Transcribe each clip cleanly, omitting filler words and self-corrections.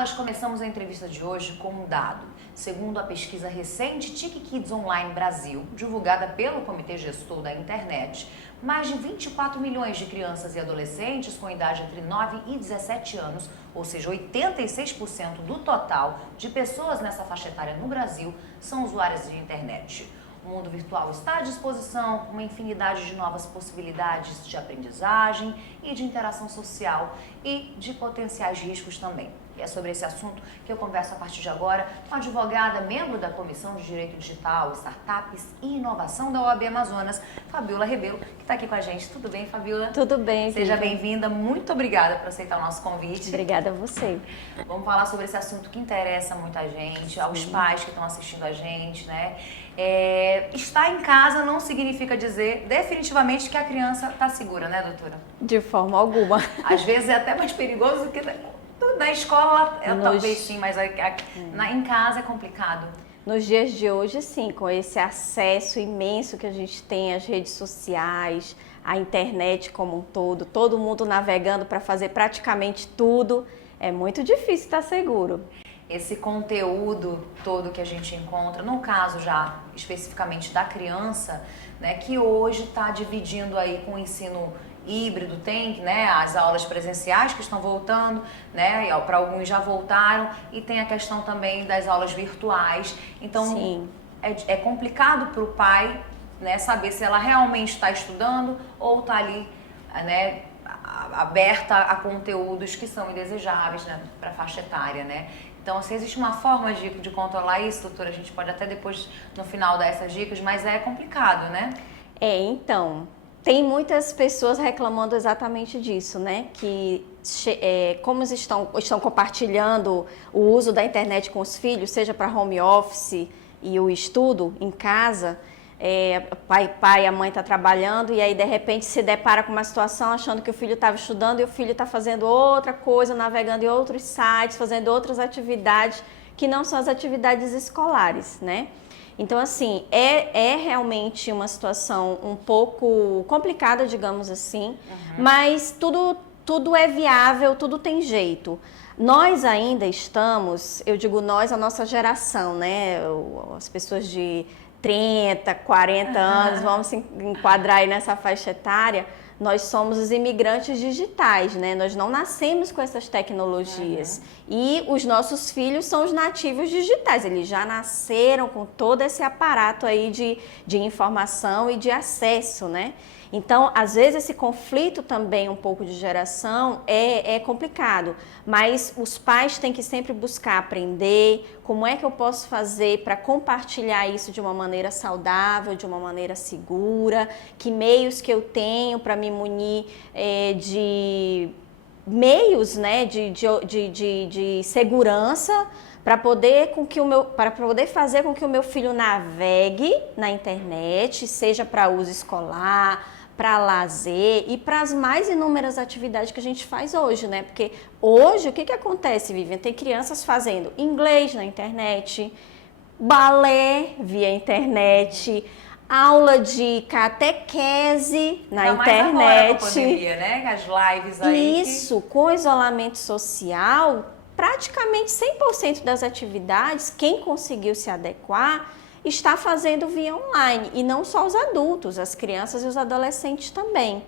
nós começamos a entrevista de hoje com um dado. Segundo a pesquisa recente Tiki Kids Online Brasil, divulgada pelo Comitê Gestor da Internet, mais de 24 milhões de crianças e adolescentes com idade entre 9 e 17 anos, ou seja, 86% do total de pessoas nessa faixa etária no Brasil, são usuárias de internet. O mundo virtual está à disposição com uma infinidade de novas possibilidades de aprendizagem e de interação social e de potenciais riscos também. E é sobre esse assunto que eu converso a partir de agora com a advogada, membro da Comissão de Direito Digital, Startups e Inovação da OAB Amazonas, Fabiola Rebelo, que está aqui com a gente. Tudo bem, Fabiola? Tudo bem. Seja bem-vinda, muito obrigada por aceitar o nosso convite. Obrigada a você. Vamos falar sobre esse assunto que interessa muita gente, aos pais que estão assistindo a gente, né? Estar em casa não significa dizer definitivamente que a criança está segura, né, doutora? De forma alguma. Às vezes é até mais perigoso do que na escola, talvez sim, mas em casa é complicado. Nos dias de hoje, sim, com esse acesso imenso que a gente tem às redes sociais, à internet como um todo mundo navegando para fazer praticamente tudo, é muito difícil estar seguro. Esse conteúdo todo que a gente encontra, no caso já especificamente da criança, né, que hoje está dividindo aí com o ensino híbrido, tem, né, as aulas presenciais que estão voltando, né, para alguns já voltaram, e tem a questão também das aulas virtuais. Então é complicado para o pai, né, saber se ela realmente está estudando ou está ali, né, aberta a conteúdos que são indesejáveis, né, para a faixa etária, né? Então, assim, existe uma forma de controlar isso, doutora? A gente pode até depois, no final, dar essas dicas, mas é complicado, né? Então, tem muitas pessoas reclamando exatamente disso, né? Que como estão compartilhando o uso da internet com os filhos, seja para home office e o estudo em casa, pai e a mãe tá trabalhando e aí de repente se depara com uma situação achando que o filho estava estudando e o filho está fazendo outra coisa, navegando em outros sites, fazendo outras atividades que não são as atividades escolares, né? Então, assim, é realmente uma situação um pouco complicada, digamos assim, mas tudo é viável, tudo tem jeito. Nós ainda estamos, eu digo nós, a nossa geração, né? As pessoas de 30, 40 anos, vamos se enquadrar aí nessa faixa etária, nós somos os imigrantes digitais, né? Nós não nascemos com essas tecnologias. E os nossos filhos são os nativos digitais, eles já nasceram com todo esse aparato aí de informação e de acesso, né? Então, às vezes, esse conflito também, um pouco de geração, é complicado. Mas os pais têm que sempre buscar aprender como é que eu posso fazer para compartilhar isso de uma maneira saudável, de uma maneira segura, que meios que eu tenho para me munir de meios, né, de segurança para poder fazer com que o meu filho navegue na internet, seja para uso escolar, para lazer e para as mais inúmeras atividades que a gente faz hoje, né? Porque hoje, o que acontece, Vivian? Tem crianças fazendo inglês na internet, balé via internet, aula de catequese na internet. Agora com a pandemia, né? As lives aí. Isso, com isolamento social, praticamente 100% das atividades, quem conseguiu se adequar, está fazendo via online, e não só os adultos, as crianças e os adolescentes também.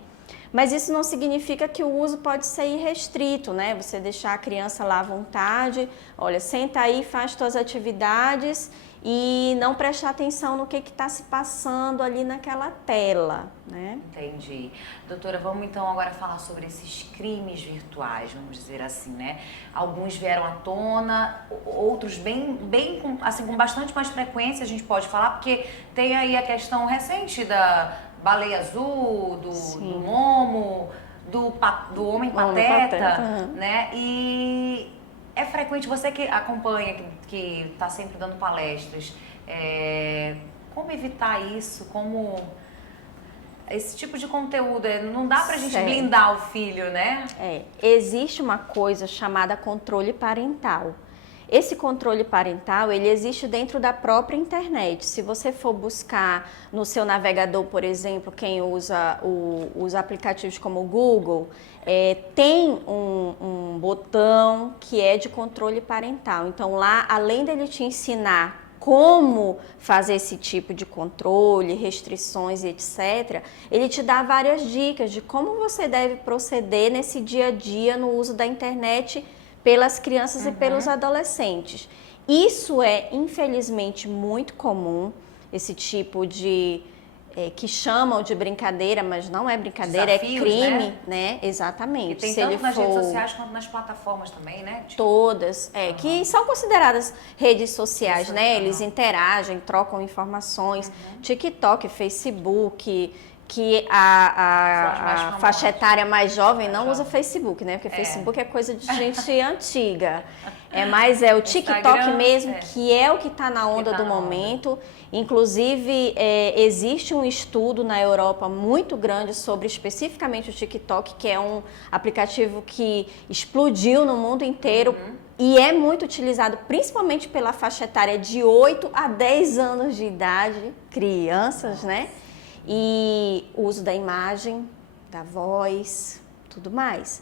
Mas isso não significa que o uso pode ser irrestrito, né? Você deixar a criança lá à vontade, olha, senta aí, faz suas atividades e não prestar atenção no que está se passando ali naquela tela, né? Entendi. Doutora, vamos então agora falar sobre esses crimes virtuais, vamos dizer assim, né? Alguns vieram à tona, outros assim, com bastante mais frequência a gente pode falar, porque tem aí a questão recente da baleia azul, do Momo, do homem pateta, né? E é frequente, você que acompanha, que está sempre dando palestras, como evitar isso, como esse tipo de conteúdo, não dá pra gente blindar o filho, né? Existe uma coisa chamada controle parental. esse controle parental, ele existe dentro da própria internet. Se você for buscar no seu navegador, por exemplo, quem usa os aplicativos como o Google, tem um botão que é de controle parental. Então lá, além dele te ensinar como fazer esse tipo de controle, restrições e etc., ele te dá várias dicas de como você deve proceder nesse dia a dia no uso da internet pelas crianças e pelos adolescentes. Isso é, infelizmente, muito comum, esse tipo de... que chamam de brincadeira, mas não é brincadeira, desafios, é crime, né? Exatamente. E tem tanto nas redes sociais quanto nas plataformas também, né? Todas, que são consideradas redes sociais, né? Eles interagem, trocam informações, TikTok, Facebook, que a faixa etária mais jovem não usa Facebook, né? Porque Facebook é coisa de gente antiga. Mas é o TikTok mesmo, que é o que está na onda do momento. Inclusive, existe um estudo na Europa muito grande sobre especificamente o TikTok, que é um aplicativo que explodiu no mundo inteiro e é muito utilizado principalmente pela faixa etária de 8 a 10 anos de idade, crianças, né? E o uso da imagem, da voz, tudo mais.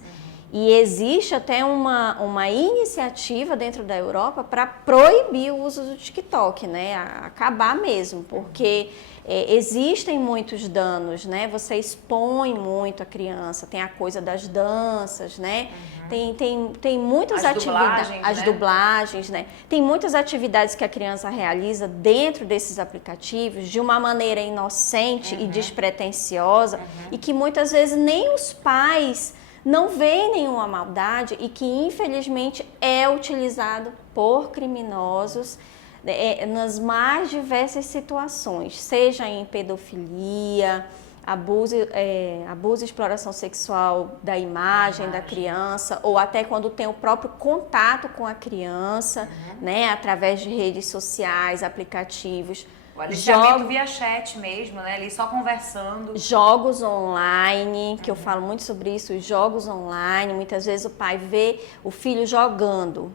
E existe até uma iniciativa dentro da Europa para proibir o uso do TikTok, né? Acabar mesmo, porque existem muitos danos, né? Você expõe muito a criança, tem a coisa das danças, né? Tem muitas atividades, as dublagens, né? Tem muitas atividades que a criança realiza dentro desses aplicativos de uma maneira inocente e despretensiosa e que muitas vezes nem os pais não veem nenhuma maldade e que infelizmente é utilizado por criminosos nas mais diversas situações, seja em pedofilia, abuso e exploração sexual da imagem da criança, ou até quando tem o próprio contato com a criança, né, através de redes sociais, aplicativos. O aliciamento via chat mesmo, né? Ali só conversando. Jogos online, que eu falo muito sobre isso, os jogos online. Muitas vezes o pai vê o filho jogando.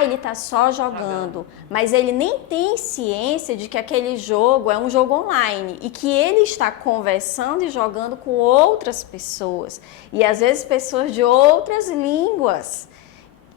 Ele tá só jogando, mas ele nem tem ciência de que aquele jogo é um jogo online e que ele está conversando e jogando com outras pessoas. E às vezes pessoas de outras línguas.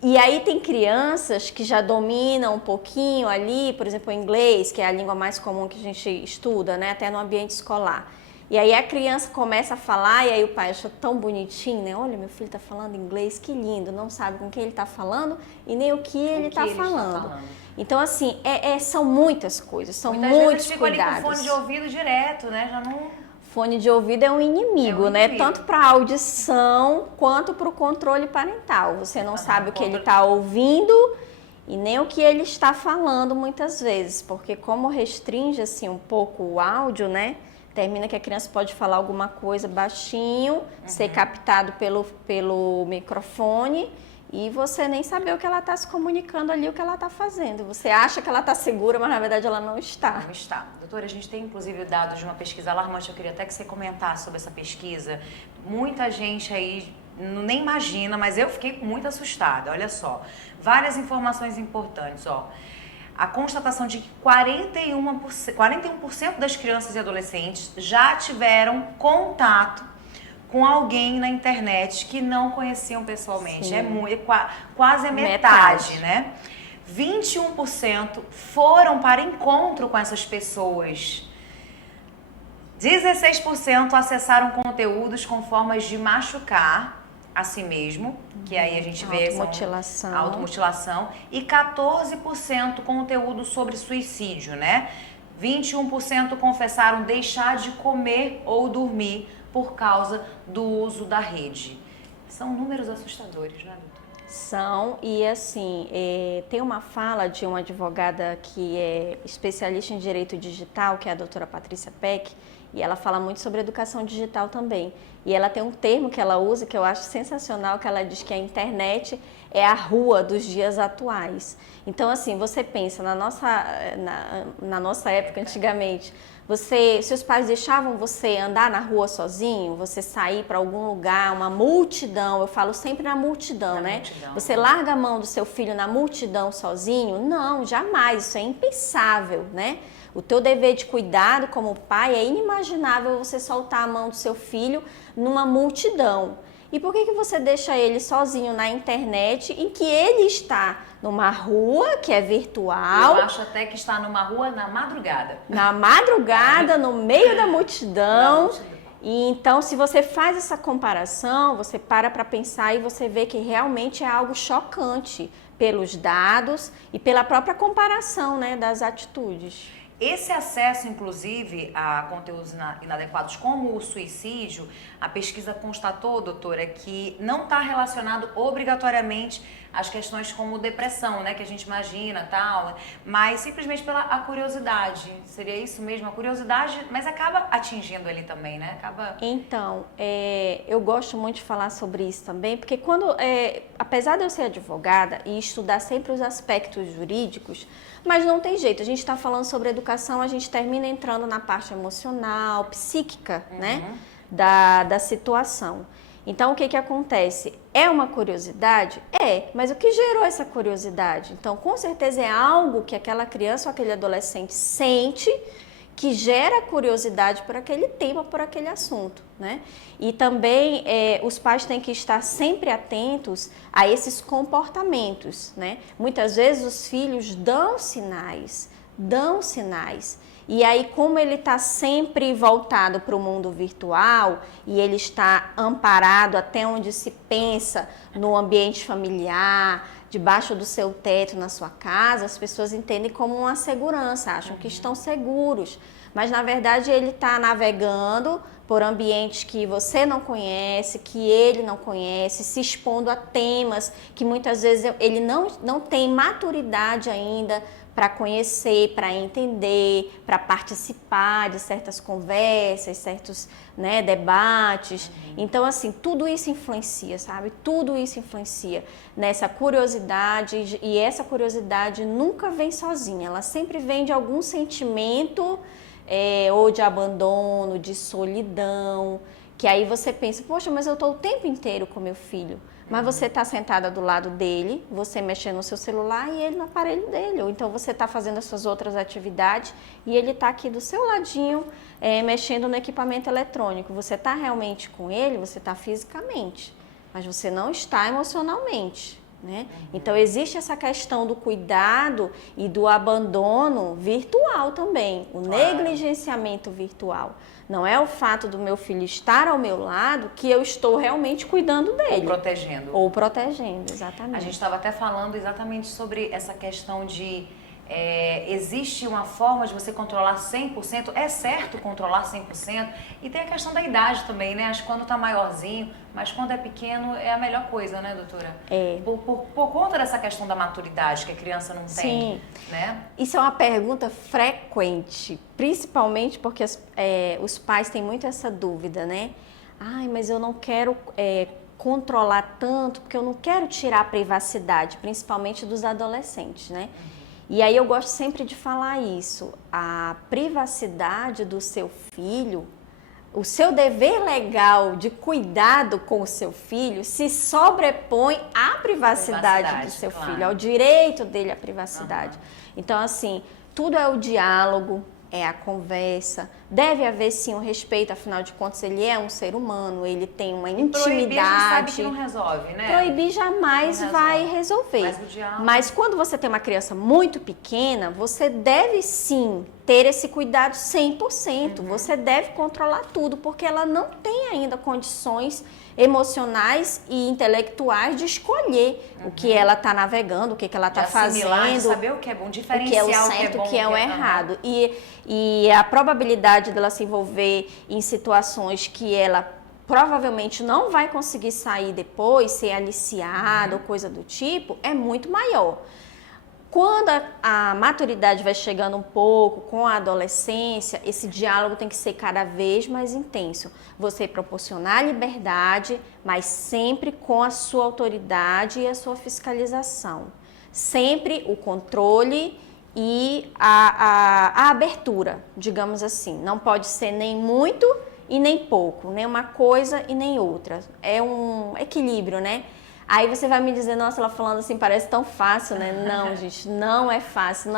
E aí tem crianças que já dominam um pouquinho ali, por exemplo, o inglês, que é a língua mais comum que a gente estuda, né, até no ambiente escolar. E aí a criança começa a falar e aí o pai acha tão bonitinho, né? Olha, meu filho está falando inglês, que lindo, não sabe com quem ele está falando e nem o que ele está falando. Então, assim, são muitas coisas, são muitos cuidados. Ali com fone de ouvido direto, né? Já não... Fone de ouvido é um inimigo, né? Tanto para a audição quanto para o controle parental. Você não sabe o que ele está ouvindo e nem o que ele está falando muitas vezes, porque como restringe assim um pouco o áudio, né? Termina que a criança pode falar alguma coisa baixinho, ser captado pelo microfone e você nem saber o que ela está se comunicando ali, o que ela está fazendo. Você acha que ela está segura, mas na verdade ela não está. Não está. Doutora, a gente tem inclusive dados de uma pesquisa alarmante, eu queria até que você comentasse sobre essa pesquisa. Muita gente aí nem imagina, mas eu fiquei muito assustada, olha só. Várias informações importantes, ó. A constatação de que 41% das crianças e adolescentes já tiveram contato com alguém na internet que não conheciam pessoalmente. Sim. Quase a metade, né? 21% foram para encontro com essas pessoas. 16% acessaram conteúdos com formas de machucar a si mesmo, que aí a gente vê automutilação, e 14% conteúdo sobre suicídio, né? 21% confessaram deixar de comer ou dormir por causa do uso da rede. São números assustadores, né, doutora? São, e assim, tem uma fala de uma advogada que é especialista em direito digital, que é a doutora Patrícia Peck, E ela fala muito sobre educação digital também. E ela tem um termo que ela usa que eu acho sensacional, que ela diz que a internet é a rua dos dias atuais. Então, assim, você pensa, na nossa época, antigamente, se os pais deixavam você andar na rua sozinho, você sair para algum lugar, uma multidão, eu falo sempre na multidão, né? Multidão. Você larga a mão do seu filho na multidão sozinho? Não, jamais, isso é impensável, né? O teu dever de cuidado como pai é inimaginável você soltar a mão do seu filho numa multidão. E por que você deixa ele sozinho na internet em que ele está numa rua que é virtual? Eu acho até que está numa rua na madrugada. Na madrugada, no meio da multidão. E então, se você faz essa comparação, você para pensar e você vê que realmente é algo chocante pelos dados e pela própria comparação, né, das atitudes. Esse acesso, inclusive, a conteúdos inadequados como o suicídio, a pesquisa constatou, doutora, que não está relacionado obrigatoriamente às questões como depressão, né, que a gente imagina, tal, mas simplesmente pela a curiosidade. Seria isso mesmo, a curiosidade, mas acaba atingindo ele também, né? Então, eu gosto muito de falar sobre isso também, porque apesar de eu ser advogada e estudar sempre os aspectos jurídicos, mas não tem jeito, a gente está falando sobre educação, a gente termina entrando na parte emocional, psíquica, né, da situação. Então, o que acontece? É uma curiosidade? É, mas o que gerou essa curiosidade? Então, com certeza é algo que aquela criança ou aquele adolescente sente que gera curiosidade por aquele tema, por aquele assunto, né? E também os pais têm que estar sempre atentos a esses comportamentos, né? Muitas vezes os filhos dão sinais. E aí, como ele está sempre voltado para o mundo virtual e ele está amparado até onde se pensa no ambiente familiar, debaixo do seu teto, na sua casa, as pessoas entendem como uma segurança, acham que estão seguros. Mas, na verdade, ele está navegando por ambientes que você não conhece, que ele não conhece, se expondo a temas que muitas vezes ele não tem maturidade ainda para conhecer, para entender, para participar de certas conversas, certos, né, debates. Então, assim, tudo isso influencia, sabe? Tudo isso influencia nessa curiosidade, e essa curiosidade nunca vem sozinha, ela sempre vem de algum sentimento ou de abandono, de solidão, que aí você pensa, poxa, mas eu estou o tempo inteiro com meu filho. Mas você está sentada do lado dele, você mexendo no seu celular e ele no aparelho dele. Ou então você está fazendo as suas outras atividades e ele está aqui do seu ladinho, mexendo no equipamento eletrônico. Você está realmente com ele, você está fisicamente, mas você não está emocionalmente, né? Então existe essa questão do cuidado e do abandono virtual também, o negligenciamento virtual. Não é o fato do meu filho estar ao meu lado que eu estou realmente cuidando dele. Ou protegendo, exatamente. A gente estava até falando exatamente sobre essa questão de existe uma forma de você controlar 100%, é certo controlar 100%, e tem a questão da idade também, né? Acho que quando está maiorzinho, mas quando é pequeno é a melhor coisa, né, doutora? Por conta dessa questão da maturidade que a criança não tem. Sim. Né? Isso é uma pergunta frequente, principalmente porque os pais têm muito essa dúvida, né? Ai, mas eu não quero controlar tanto, porque eu não quero tirar a privacidade, principalmente dos adolescentes, né? E aí eu gosto sempre de falar isso, a privacidade do seu filho, o seu dever legal de cuidado com o seu filho se sobrepõe à privacidade do seu filho, ao direito dele à privacidade. Então, assim, tudo é o diálogo, é a conversa, deve haver sim um respeito, afinal de contas ele é um ser humano, ele tem uma intimidade. Proibir a gente sabe que não resolve, né? Proibir jamais vai resolver. Mas quando você tem uma criança muito pequena, você deve sim ter esse cuidado 100%. Você deve controlar tudo, porque ela não tem ainda condições emocionais e intelectuais de escolher o que ela está navegando, o que ela está fazendo. De saber o que é bom, diferenciar o que é o certo, o que é o errado. E a probabilidade dela se envolver em situações que ela provavelmente não vai conseguir sair depois, ser aliciada ou coisa do tipo, é muito maior. Quando a maturidade vai chegando um pouco, com a adolescência, esse diálogo tem que ser cada vez mais intenso. Você proporcionar liberdade, mas sempre com a sua autoridade e a sua fiscalização. Sempre o controle e a abertura, digamos assim. Não pode ser nem muito e nem pouco, nem uma coisa e nem outra. É um equilíbrio, né? Aí você vai me dizer, nossa, ela falando assim parece tão fácil, né? Não, gente, não é fácil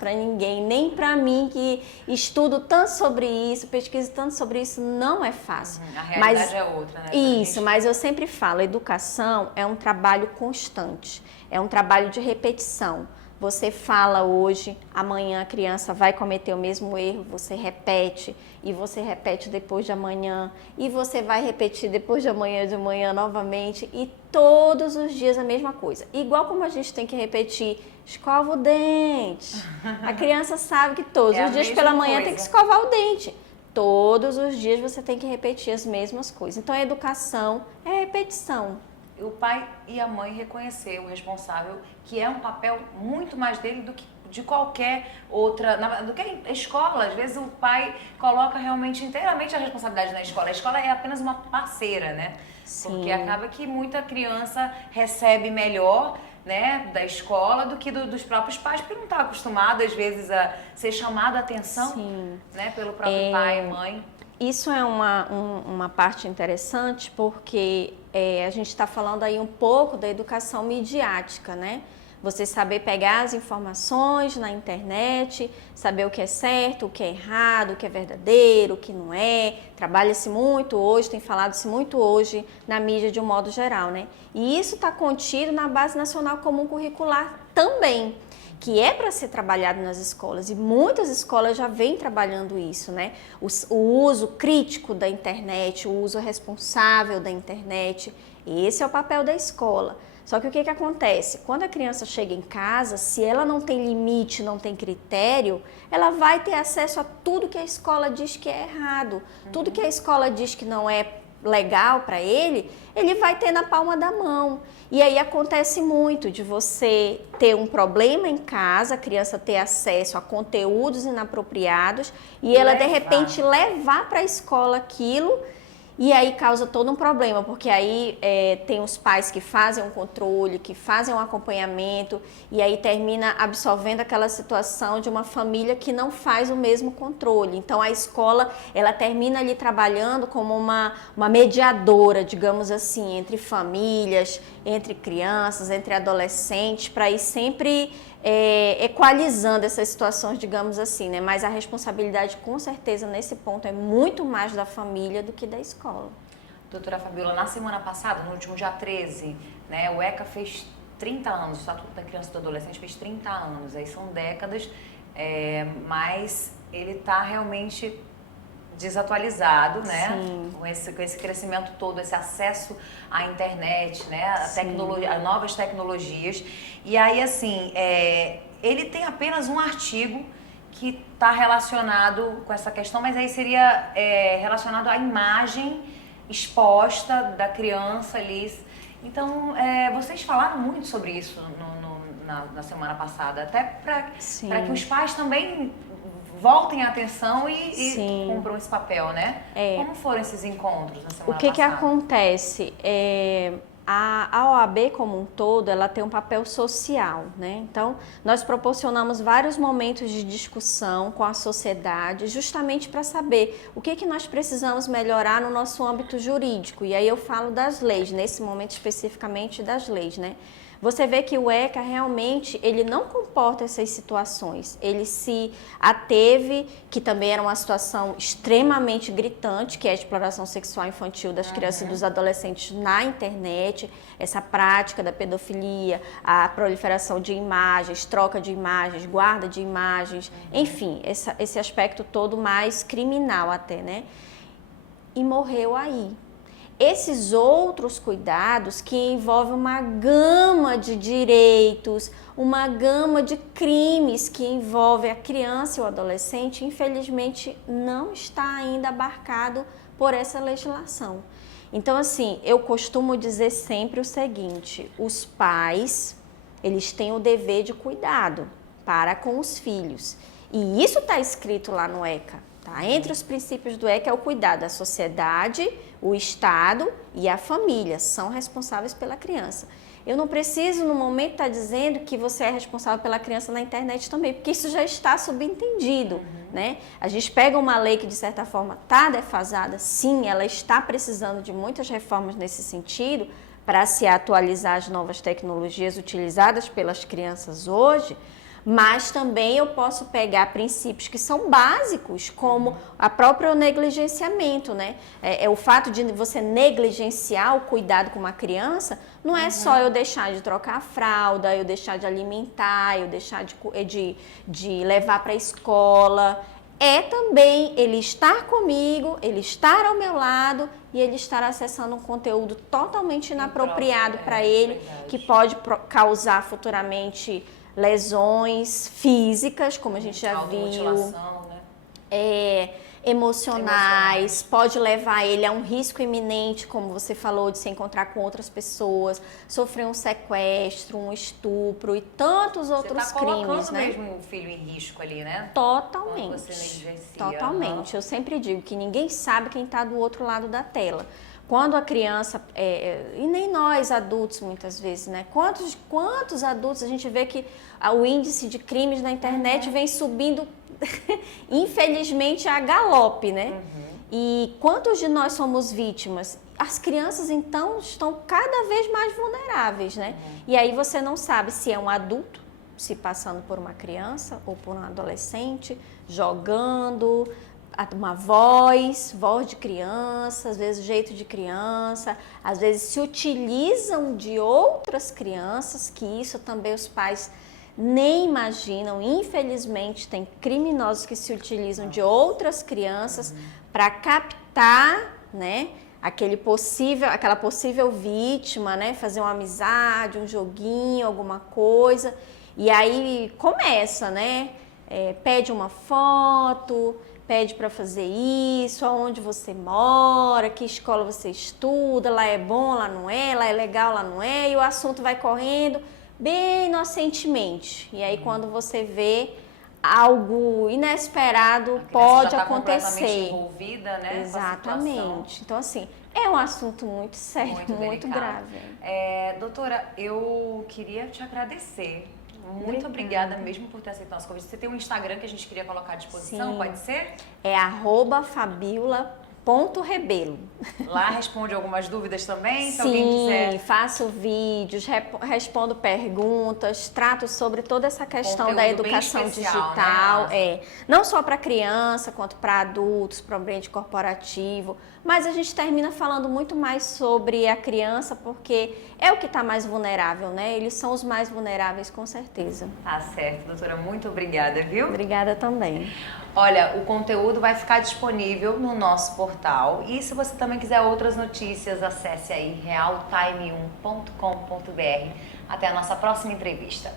para ninguém, nem para mim que estudo tanto sobre isso, pesquiso tanto sobre isso, não é fácil. A realidade é outra, né? Isso, mas eu sempre falo, educação é um trabalho constante, é um trabalho de repetição. Você fala hoje, amanhã a criança vai cometer o mesmo erro, você repete, e você repete depois de amanhã, e você vai repetir depois de amanhã novamente, e todos os dias a mesma coisa. Igual como a gente tem que repetir, escova o dente. A criança sabe que todos os dias pela manhã tem que escovar o dente. Todos os dias você tem que repetir as mesmas coisas. Então a educação é repetição. O pai e a mãe reconhecer o responsável, que é um papel muito mais dele do que de qualquer outra, do que a escola. Às vezes o pai coloca realmente inteiramente a responsabilidade na escola. A escola é apenas uma parceira, né? Sim. Porque acaba que muita criança recebe melhor, né, da escola do que dos próprios pais, porque não está acostumado às vezes a ser chamado a atenção, Sim, né, pelo próprio pai e mãe. Isso é uma parte interessante porque a gente está falando aí um pouco da educação midiática, né? Você saber pegar as informações na internet, saber o que é certo, o que é errado, o que é verdadeiro, o que não é. Trabalha-se muito hoje, tem falado-se muito hoje na mídia de um modo geral, né? E isso está contido na Base Nacional Comum Curricular também, que é para ser trabalhado nas escolas, e muitas escolas já vêm trabalhando isso, né? O uso crítico da internet, o uso responsável da internet, esse é o papel da escola. Só que o que acontece? Quando a criança chega em casa, se ela não tem limite, não tem critério, ela vai ter acesso a tudo que a escola diz que é errado, tudo que a escola diz que não é legal para ele vai ter na palma da mão. E aí acontece muito de você ter um problema em casa, a criança ter acesso a conteúdos inapropriados e ela de repente levar para a escola aquilo. E aí causa todo um problema, porque aí tem os pais que fazem um controle, que fazem um acompanhamento, e aí termina absorvendo aquela situação de uma família que não faz o mesmo controle. Então a escola, ela termina ali trabalhando como uma mediadora, digamos assim, entre famílias, entre crianças, entre adolescentes, para ir sempre equalizando essas situações, digamos assim, né? Mas a responsabilidade, com certeza, nesse ponto é muito mais da família do que da escola. Doutora Fabiola, na semana passada, no último dia 13, né, o ECA fez 30 anos, o Estatuto da Criança e do Adolescente fez 30 anos, aí são décadas, mas ele está realmente desatualizado, né? Com esse crescimento todo, esse acesso à internet, né? A novas tecnologias. E aí, assim, ele tem apenas um artigo que está relacionado com essa questão, mas aí seria relacionado à imagem exposta da criança ali. Então, vocês falaram muito sobre isso na semana passada, até para que os pais também voltem a atenção e cumpram esse papel, né? Como foram esses encontros na semana passada? O que acontece? A OAB como um todo, ela tem um papel social, né? Então, nós proporcionamos vários momentos de discussão com a sociedade, justamente para saber o que nós precisamos melhorar no nosso âmbito jurídico. E aí eu falo das leis, nesse momento especificamente das leis, né? Você vê que o ECA realmente, ele não comporta essas situações. Ele se ateve, que também era uma situação extremamente gritante, que é a exploração sexual infantil das crianças e dos adolescentes na internet, essa prática da pedofilia, a proliferação de imagens, troca de imagens, guarda de imagens, enfim, esse aspecto todo mais criminal até, né? E morreu aí. Esses outros cuidados que envolvem uma gama de direitos, uma gama de crimes que envolvem a criança e o adolescente, infelizmente não está ainda abarcado por essa legislação. Então, assim, eu costumo dizer sempre o seguinte: os pais, eles têm o dever de cuidado para com os filhos. E isso está escrito lá no ECA. Tá? Entre os princípios do ECA é o cuidado da sociedade, o Estado e a família são responsáveis pela criança. Eu não preciso, no momento, estar dizendo que você é responsável pela criança na internet também, porque isso já está subentendido, né? A gente pega uma lei que, de certa forma, está defasada, sim, ela está precisando de muitas reformas nesse sentido, para se atualizar às novas tecnologias utilizadas pelas crianças hoje, mas também eu posso pegar princípios que são básicos, como a própria negligenciamento, né? O fato de você negligenciar o cuidado com uma criança, não é só eu deixar de trocar a fralda, eu deixar de alimentar, eu deixar de levar para a escola. É também ele estar comigo, ele estar ao meu lado e ele estar acessando um conteúdo totalmente inapropriado para ele, que pode causar futuramente lesões físicas, como a gente já viu, né? Emocionais, pode levar ele a um risco iminente, como você falou, de se encontrar com outras pessoas, sofrer um sequestro, um estupro e tantos outros crimes, né? Mesmo o filho em risco ali, né? Totalmente. Quando você negligencia. Totalmente. Eu sempre digo que ninguém sabe quem está do outro lado da tela. Quando a criança, e nem nós adultos muitas vezes, né? Quantos adultos a gente vê que o índice de crimes na internet vem subindo, infelizmente, a galope, né? E quantos de nós somos vítimas? As crianças, então, estão cada vez mais vulneráveis, né? E aí você não sabe se é um adulto se passando por uma criança ou por um adolescente, jogando, uma voz de criança, às vezes jeito de criança, às vezes se utilizam de outras crianças, que isso também os pais nem imaginam. Infelizmente, tem criminosos que se utilizam de outras crianças para captar, né, aquela possível vítima, né, fazer uma amizade, um joguinho, alguma coisa, e aí começa, né, pede uma foto, pede para fazer isso, aonde você mora, que escola você estuda, lá é bom, lá não é, lá é legal, lá não é, e o assunto vai correndo bem inocentemente. E aí quando você vê, algo inesperado pode já tá acontecer. Completamente envolvida, né? Exatamente. Então, assim, é um assunto muito sério, muito grave. Doutora, eu queria te agradecer. Muito obrigada mesmo por ter aceitado o nosso convite. Você tem um Instagram que a gente queria colocar à disposição, Sim. pode ser? É @fabiola.rebelo. Lá responde algumas dúvidas também, se Sim, alguém quiser. faço vídeos, respondo perguntas, trato sobre toda essa questão Conteúdo da educação bem especial, digital. né? Não só para criança, quanto para adultos, para o ambiente corporativo. Mas a gente termina falando muito mais sobre a criança, porque é o que está mais vulnerável, né? Eles são os mais vulneráveis, com certeza. Tá certo, doutora. Muito obrigada, viu? Obrigada também. Olha, o conteúdo vai ficar disponível no nosso portal. E se você também quiser outras notícias, acesse aí realtime1.com.br. Até a nossa próxima entrevista.